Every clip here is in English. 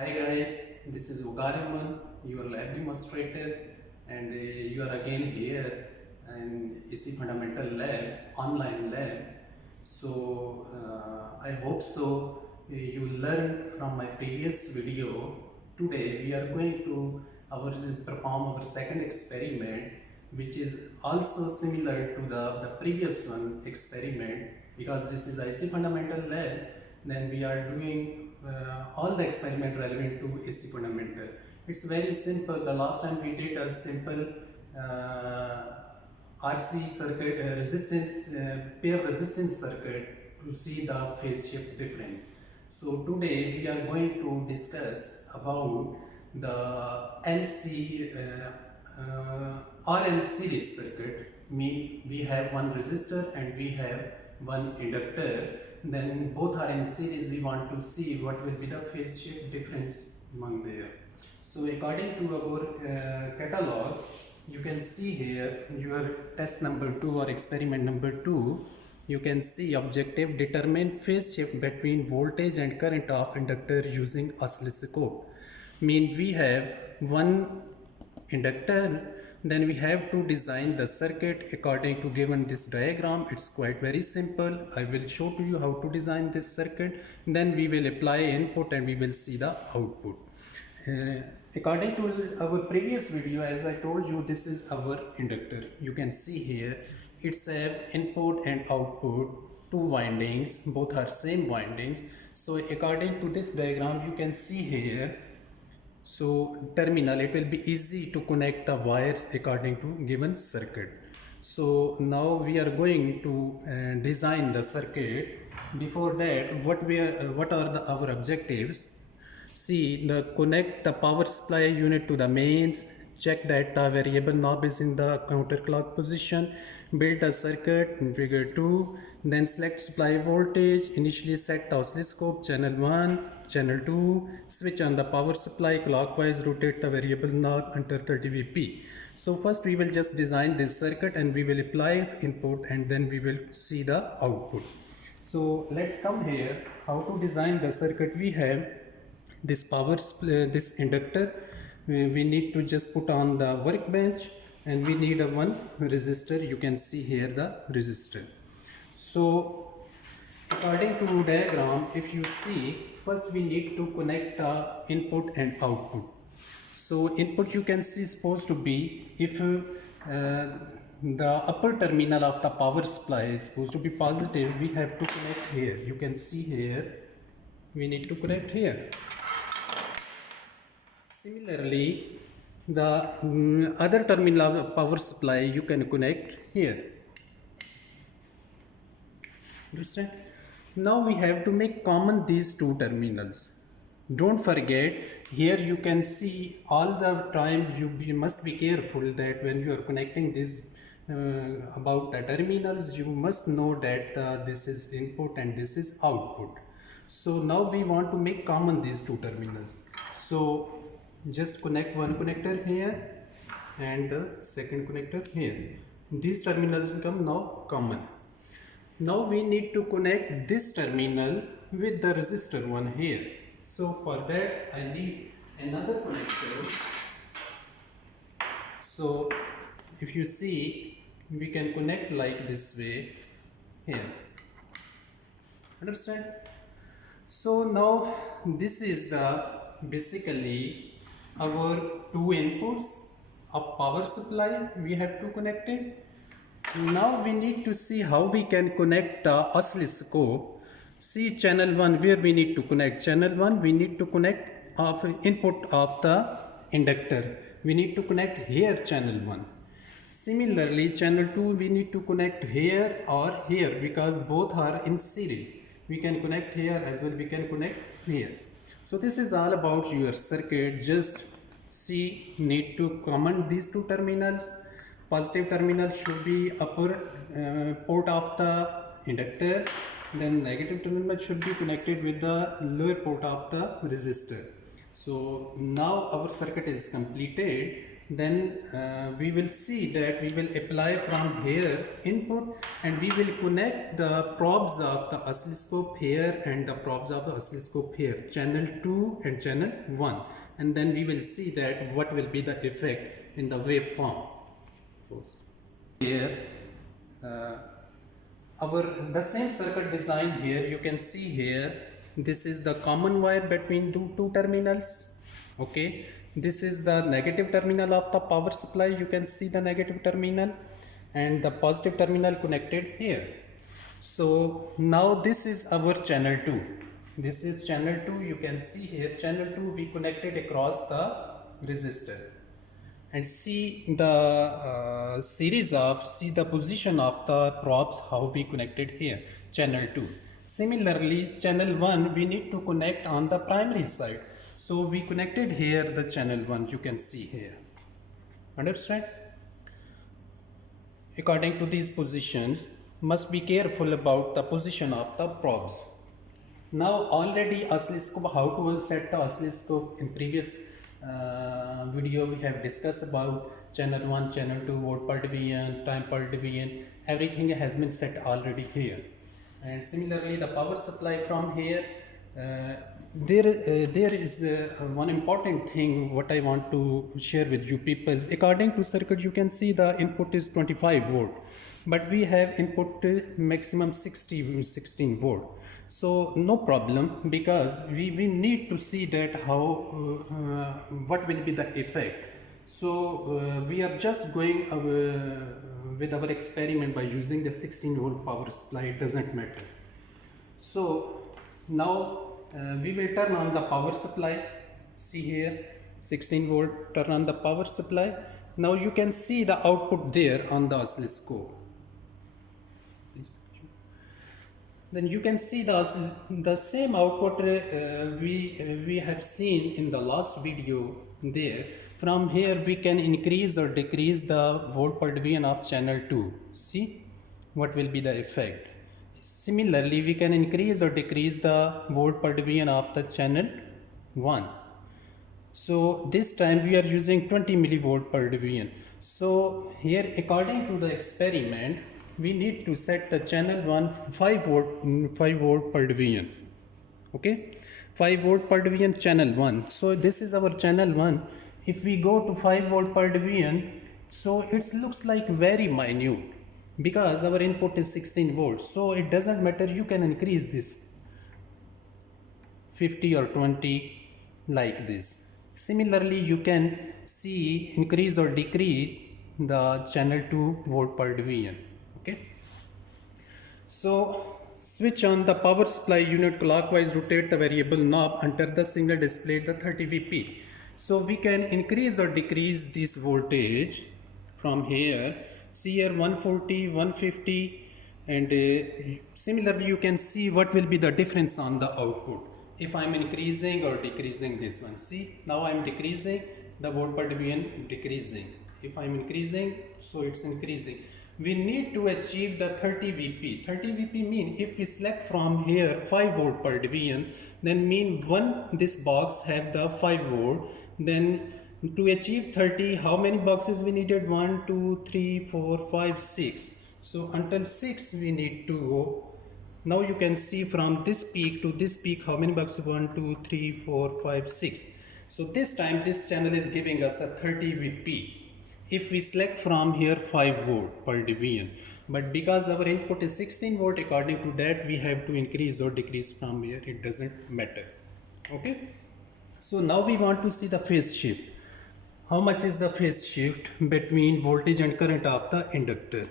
Hi guys, this is Ugariman, your lab demonstrator, and you are again here in AC Fundamental Lab, online lab. So I hope so you learned from my previous video. Today we are going to perform our second experiment, which is also similar to the previous one experiment, because this is IC Fundamental Lab. Then we are doing all the experiment relevant to AC fundamental. It's very simple. The last time we did a simple RC circuit, pair resistance circuit to see the phase shift difference. So today we are going to discuss about the RL series circuit. We have one resistor and we have one inductor. Then both are in series. We want to see what will be the phase shift difference among there. So according to our catalog, you can see here your test number 2 or experiment number 2. You can see objective: determine phase shift between voltage and current of inductor using oscilloscope. Mean we have one inductor, then we have to design the circuit according to given this diagram. It's quite very simple. I will show to you how to design this circuit. Then we will apply input and we will see the output. According to our previous video, as I told you, this is our inductor. You can see here it's a input and output, two windings, both are same windings. So according to this diagram, you can see here, so terminal, it will be easy to connect the wires according to given circuit. So now we are going to design the circuit. Before that, what are our objectives? See, connect the power supply unit to the mains, check that the variable knob is in the counterclock position, build the circuit in figure 2, then select supply voltage, initially set the oscilloscope channel 1, channel 2, switch on the power supply, clockwise rotate the variable knob under 30 Vp. So first we will just design this circuit and we will apply input and then we will see the output. So let's come here, how to design the circuit. We have this this inductor. We need to just put on the workbench and we need one resistor. You can see here the resistor. So according to diagram, if you see, first we need to connect the input and output. So input, you can see, is supposed to be, if the upper terminal of the power supply is supposed to be positive, we have to connect here. You can see here, we need to connect here. Similarly, the other terminal of power supply you can connect here. Understand? Now we have to make common these two terminals. Don't forget, here you can see all the time you must be careful that when you are connecting this about the terminals, you must know that this is input and this is output. So now we want to make common these two terminals. So just connect one connector here and the second connector here. These terminals become now common. Now we need to connect this terminal with the resistor one here. So for that I need another connector. So if you see, we can connect like this way here. Understand? So now this is the basically our two inputs of power supply we have to connect it. Now we need to see how we can connect the oscilloscope. See channel 1, where we need to connect. Channel 1 we need to connect of input of the inductor. We need to connect here channel 1. Similarly channel 2 we need to connect here or here, because both are in series. We can connect here as well, we can connect here. So this is all about your circuit. Just see, need to common these two terminals. Positive terminal should be upper port of the inductor, then negative terminal should be connected with the lower port of the resistor. So now our circuit is completed. then we will see that we will apply from here input, and we will connect the probes of the oscilloscope here and the probes of the oscilloscope here, channel 2 and channel 1, and then we will see that what will be the effect in the waveform. Here the same circuit design here, you can see here, this is the common wire between two terminals. Okay, this is the negative terminal of the power supply, you can see the negative terminal, and the positive terminal connected here. So now this is our channel 2, this is channel 2, you can see here channel 2 we connected across the resistor, and see the see the position of the probes how we connected here, channel 2. Similarly, channel 1 we need to connect on the primary side, so we connected here the channel 1, you can see here. Understand? According to these positions, must be careful about the position of the probes. Now already oscilloscope, how to set the oscilloscope, in previous video we have discussed about channel 1, channel 2, volt per division, time per division, everything has been set already here. And similarly the power supply from here, there is one important thing what I want to share with you people. According to circuit you can see the input is 25 volt, but we have input maximum 16 volt. So no problem, because we need to see that how what will be the effect. So we are just going with our experiment by using the 16 volt power supply, it doesn't matter. So now we will turn on the power supply. See here 16 volt, turn on the power supply. Now you can see the output there on the oscilloscope. Then you can see the same output we have seen in the last video there. From here we can increase or decrease the volt per division of channel 2. See what will be the effect. Similarly, we can increase or decrease the volt per division of the channel 1. So this time we are using 20 millivolt per division. So here, according to the experiment, we need to set the channel 1 5 volt per division. Okay, 5 volt per division channel 1. So this is our channel 1. If we go to 5 volt per division, so it looks like very minute, because our input is 16 volts. So it doesn't matter, you can increase this 50 or 20 like this. Similarly, you can see increase or decrease the channel 2 volt per division. Okay, so switch on the power supply unit, clockwise rotate the variable knob until the signal displayed the 30 Vp. So we can increase or decrease this voltage from here. See here 140, 150, and similarly you can see what will be the difference on the output if I am increasing or decreasing this one. See, now I am decreasing, the volt per division decreasing. If I am increasing, so it's increasing. We need to achieve the 30 Vp. 30 Vp mean if we select from here 5 volt per division, then mean this box have the 5 volt. Then to achieve 30, how many boxes we needed? 1, 2, 3, 4, 5, 6. So until 6 we need to go. Now you can see from this peak to this peak how many boxes? 1, 2, 3, 4, 5, 6. So this time this channel is giving us a 30 Vp. If we select from here 5 volt per division, but because our input is 16 volt, according to that we have to increase or decrease from here, it doesn't matter. Okay, so now we want to see the phase shift. How much is the phase shift between voltage and current of the inductor?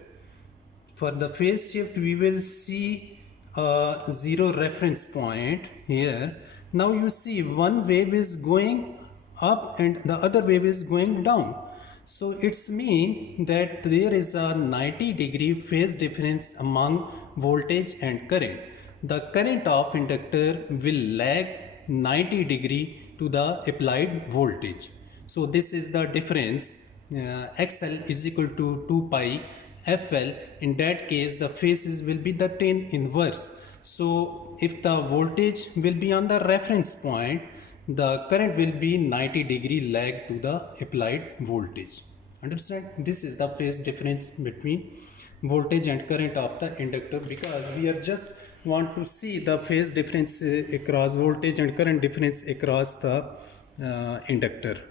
For the phase shift we will see a zero reference point here. Now you see one wave is going up and the other wave is going down. So it's mean that there is a 90-degree phase difference among voltage and current. The current of inductor will lag 90 degree to the applied voltage. So this is the difference. XL is equal to 2 pi FL. In that case the phases will be the tan inverse. So if the voltage will be on the reference point, the current will be 90-degree lag to the applied voltage. Understand? This is the phase difference between voltage and current of the inductor, because we are just want to see the phase difference across voltage and current difference across the inductor.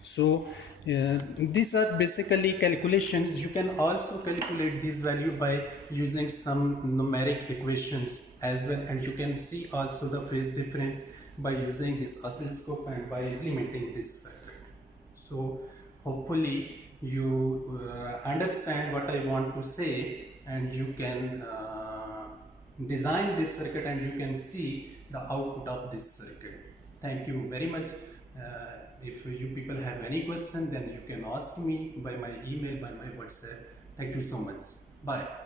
So these are basically calculations. You can also calculate this value by using some numeric equations as well, and you can see also the phase difference by using this oscilloscope and by implementing this circuit. So hopefully you understand what I want to say, and you can design this circuit and you can see the output of this circuit. Thank you very much. If you people have any question, then you can ask me by my email, by my WhatsApp. Thank you so much. Bye.